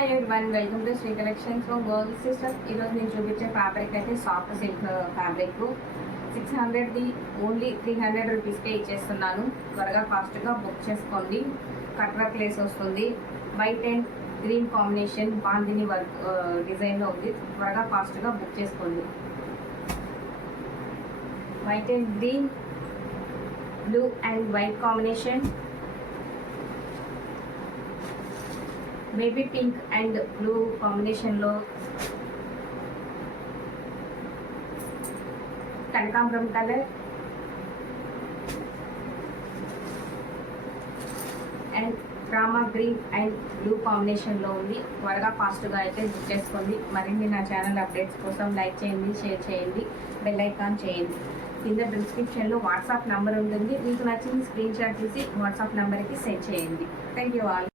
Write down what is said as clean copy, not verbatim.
Hi everyone, welcome to Sri collections from girls sister. ఈరోజు నేను చూపించే ఫ్యాబ్రిక్ అయితే సాఫ్ట్ సిల్క్ ఫ్యాబ్రిక్ 600ది ఓన్లీ 300 రూపీస్కే ఇచ్చేస్తున్నాను. త్వరగా ఫాస్ట్గా బుక్ చేసుకోండి. కట్ వర్క్ లేస్ వస్తుంది, white and green combination bandhani work డిజైన్లో ఉంది. త్వరగా ఫాస్ట్గా బుక్ చేసుకోండి. White and green, blue and white combination, baby pink and blue కాంబినేషన్లో కనకాంబరం కలర్ అండ్ రామా గ్రీన్ అండ్ బ్లూ కాంబినేషన్లో ఉంది. త్వరగా ఫాస్ట్గా అయితే బుక్ చేసుకోండి. మరిన్ని నా ఛానల్ అప్డేట్స్ కోసం లైక్ చేయండి, షేర్ చేయండి, బెల్ ఐకాన్ చేయండి. కింద డిస్క్రిప్షన్లో వాట్సాప్ నెంబర్ ఉంటుంది. మీకు నచ్చింది స్క్రీన్ షాట్ తీసి వాట్సాప్ నెంబర్కి సెండ్ చేయండి. Thank you all.